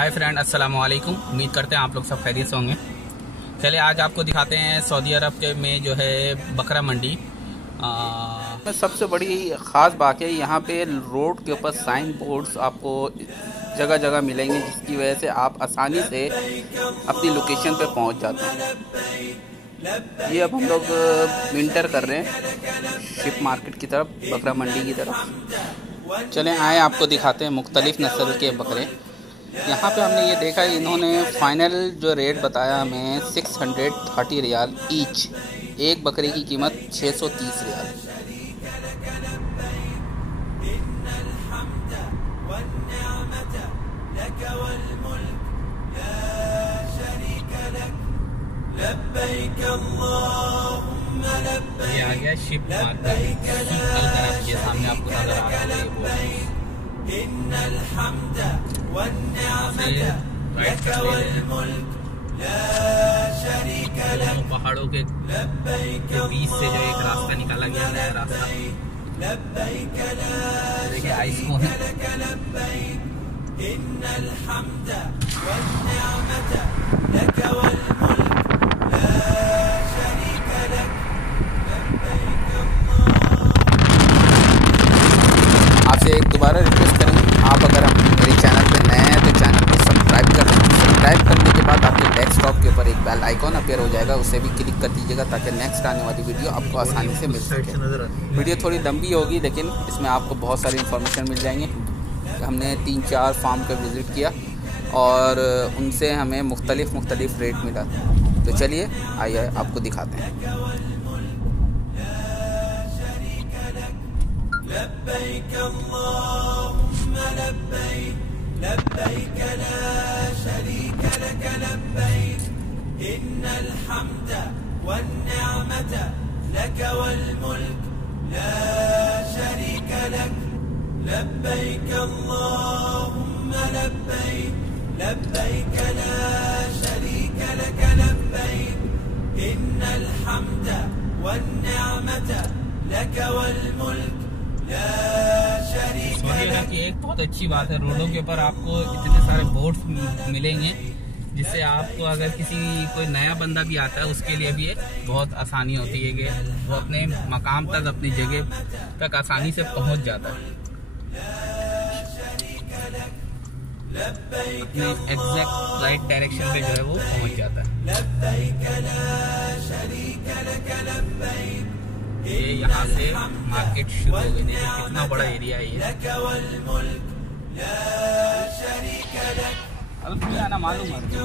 Hi friend, अस्सलाम वालेकुम। उम्मीद करते हैं आप लोग सब खैरियत से होंगे। चलिए आज आपको दिखाते हैं सऊदी अरब के में जो है बकरा मंडी। सबसे बड़ी ख़ास बात है यहाँ पे रोड के ऊपर साइन बोर्ड्स आपको जगह जगह मिलेंगे, जिसकी वजह से आप आसानी से अपनी लोकेशन पे पहुँच जाते हैं। ये अब हम लोग विंटर कर रहे हैं शिप मार्केट की तरफ, बकरा मंडी की तरफ। चलें आए आपको दिखाते हैं मुख्तलिफ़ नस्ल के बकरे। यहाँ पे हमने ये देखा, इन्होंने फाइनल जो रेट बताया हमें 630 रियाल ईच। एक बकरे की कीमत 630 रियाल। ये आ गया शिप मार्केट, ये सामने आपको नजर आ रहा है। पहाड़ों के बीच से जो एक रास्ता निकाला गया, नया रास्ता। देखिए आइस को है। आपसे एक दोबारा रिक्वेस्ट करेंगे, आप अगर मेरे चैनल पे नए हैं तो चैनल को सब्सक्राइब कर दें। सब्सक्राइब करने के बाद आपके डेस्कटॉप के ऊपर एक बेल आइकॉन अपीयर हो जाएगा, उसे भी क्लिक कर दीजिएगा ताकि नेक्स्ट आने वाली वीडियो आपको आसानी से मिल सके। वीडियो थोड़ी लंबी होगी लेकिन इसमें आपको बहुत सारी इन्फॉर्मेशन मिल जाएंगे। हमने 3-4 फार्म का विज़िट किया और उनसे हमें मुख्तलिफ रेट मिला। तो चलिए आइए आपको दिखाते हैं। लब्बैक अल्लाहुम्मा लब्बैक, लब्बैक ला शरीक लक लब्बैक, इन्नल हम्द वन्निअमत लक वल मुल्क ला शरीक लक, लब्बैक अल्लाहुम्मा लब्बैक, लब्बैक ला शरीक लक लब्बैक, इन्नल हम्द वन्निअमत लक वल मुल्क। की एक बहुत अच्छी बात है, रोडों के ऊपर आपको इतने सारे बोर्ड्स मिलेंगे, जिससे आपको अगर कोई नया बंदा भी आता है उसके लिए भी बहुत आसानी होती है कि वो अपने मकाम तक, अपनी जगह तक आसानी से पहुंच जाता है, अपने एग्जैक्ट राइट डायरेक्शन पे जो है वो पहुंच जाता है। ये यहाँ से मार्केट शुरू हो गई। देखिए कितना बड़ा एरिया है ये। अना मालूम है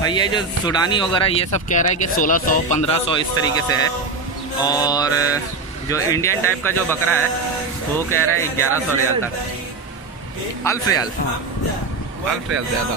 भाई ये जो सूडानी वगैरह ये सब कह रहा है कि 1600-1500 इस तरीके से है, और जो इंडियन टाइप का जो बकरा है वो कह रहा है 1100 रियाल तक। अल्फ रियाल ज़्यादा।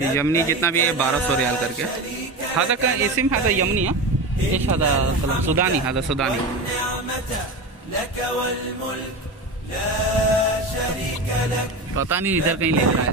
यमनी जितना भी है 1200 रियाल करके। हादा का इसिम हादा यमनी है, इस हादा कलम सुदानी, हादा सुदानी। पता नहीं इधर कहीं लिख रहा है।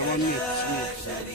800 900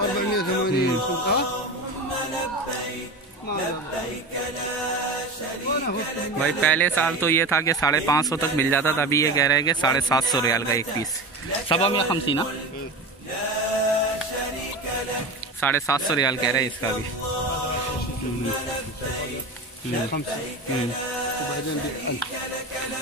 480 भाई पहले साल तो ये था कि 550 तक मिल जाता था, अभी ये कह रहे हैं कि 750 रियाल का एक पीस। 750 ना, 750 रियाल कह रहे हैं इसका भी।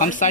15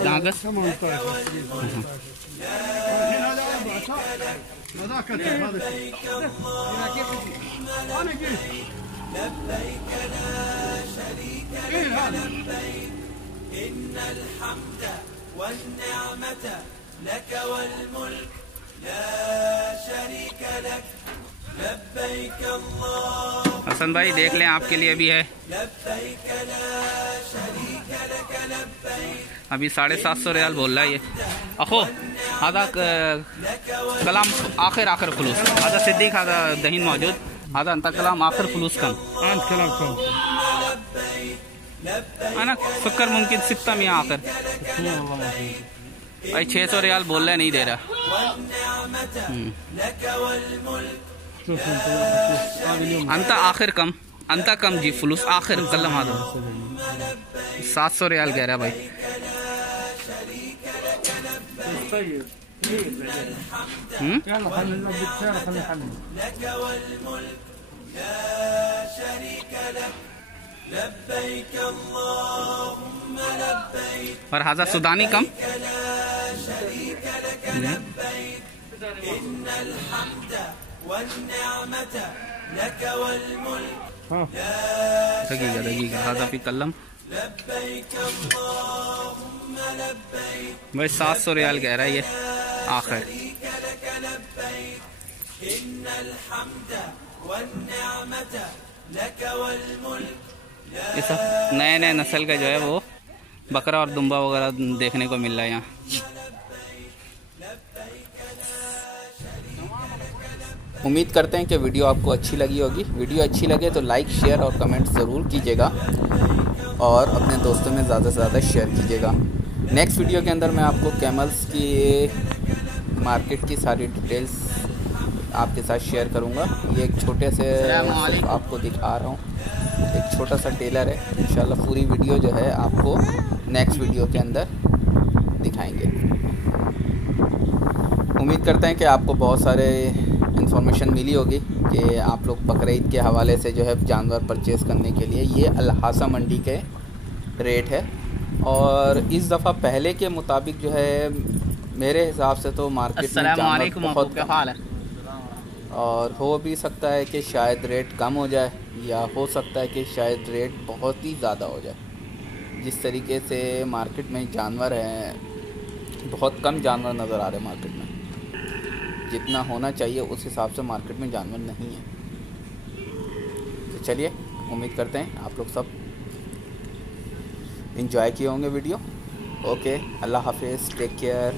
नागस। हसन भाई देख लें, आपके लिए भी है। अभी 750 रियाल बोल रहा है ये। अखो आधा कलाम आखिर आखिर फलूस, आधा सिद्दीक, आधा दहीन मौजूद, आधा अंत कलाम आखिर फलूस कम अना फकर मुमकिन 600 में आखिर। भाई 600 रियाल बोल रहे, नहीं दे रहा। अंत आखिर कम, अंत कम जी फलूस आखिर कलम आधा 700 रियाल कह रहा भाई। और हाजा सुदानी कम। दगीगा हाजा भी कलम भाई 700 रियाल कह रहा है ये आखिर। ये सब नए नए नस्ल का जो है वो बकरा और दुम्बा वगैरह देखने को मिल रहा है यहाँ। उम्मीद करते हैं कि वीडियो आपको अच्छी लगी होगी। वीडियो अच्छी लगे तो लाइक शेयर और कमेंट ज़रूर कीजिएगा और अपने दोस्तों में ज़्यादा से ज़्यादा शेयर कीजिएगा। नेक्स्ट वीडियो के अंदर मैं आपको कैमल्स की मार्केट की सारी डिटेल्स आपके साथ शेयर करूंगा। ये एक छोटे से आपको दिखा रहा हूँ, एक छोटा सा टेलर है। इंशाल्लाह पूरी वीडियो जो है आपको नेक्स्ट वीडियो के अंदर दिखाएंगे। उम्मीद करते हैं कि आपको बहुत सारे इन्फॉर्मेशन मिली होगी कि आप लोग बकरीद के हवाले से जो है जानवर परचेज़ करने के लिए। ये अल-हासा मंडी के रेट है और इस दफ़ा पहले के मुताबिक जो है मेरे हिसाब से तो मार्केट में जानवर बहुत कम है और हो भी सकता है कि शायद रेट कम हो जाए या हो सकता है कि शायद रेट बहुत ही ज़्यादा हो जाए। जिस तरीके से मार्केट में जानवर हैं, बहुत कम जानवर नज़र आ रहे हैं मार्केट में। जितना होना चाहिए उस हिसाब से मार्केट में जानवर नहीं है। तो चलिए, उम्मीद करते हैं आप लोग सब एंजॉय किए होंगे वीडियो। ओके, अल्लाह हाफिज़, टेक केयर।